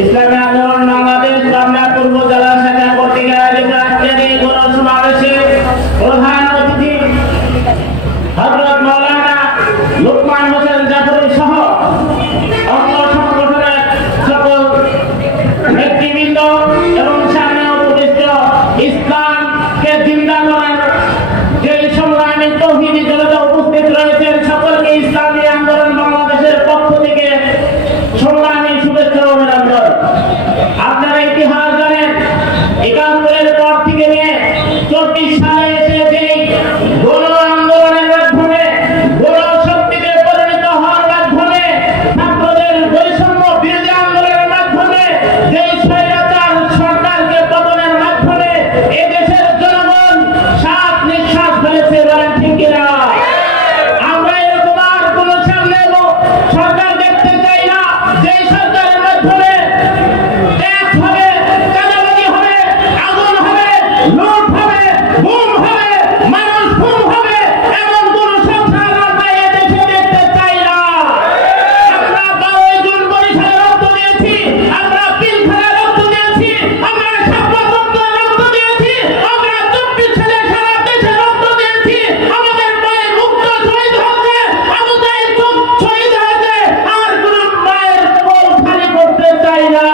ইসলামী আন্দোলন বাংলাদেশ পাবনা পূর্ব জেলা শাখা কর্তৃক আয়োজিত আজকের এই গণসমাবেশে প্রধান অতিথি হযরত মাওলানা লোকমান হোসেন জাফরি সহ অঙ্গ সংগঠনের সকল নেতৃবৃন্দ এবং সামনে উপবিষ্ট ইসলামকে জিন্দা করার যে সংগ্রামী তৌহিদি জনতা উপস্থিত রয়েছেন, সকলকে ইসলামী আন্দোলন বাংলাদেশের পক্ষ থেকে সংগ্রামী শুভেচ্ছা ও অভিনন্দন। আপনারা ইতিহাস জানেন, ৭১-এর পর থেকে নিয়ে ৩৪ সালে এসে যেই গণ আন্দোলনের মাধ্যমে গণ শক্তিতে পরিণত হওয়ার মাধ্যমে ছাত্রদের বৈষম্য বিরোধী আন্দোলনের মাধ্যমে যেই স্বৈরাচার সরকারকে পতনের মাধ্যমে এদেশের জনগণ শ্বাস নিঃশ্বাস ফেলেছে, বলেন ঠিক কিনা? আমরা এরকম আর কোন সামনে সরকার দেখতে চাই না যে সরকারের মাধ্যমে ট্যাক্স হবে, চাঁদাবাজি হবে, আগুন হবে, লুট হবে, গুম হবে, মানুষ খুন হবে, এমন কোন সংসার আমরা এদেশে দেখতে চাই না। আমরা 12 জুন বরিশালে রক্ত দিয়েছি, আমরা পিলখানায় রক্ত দিয়েছি, আমরা শাপলা রক্ত দিয়েছি, আমরা 24 সালে সারা দেশে রক্ত দিয়েছি। আমাদের মায়ের মুক্ত শহীদ হয়েছে, আবু তাইব শহীদ হয়েছে, আর কোন মায়ের কোল খালি করতে চাই না।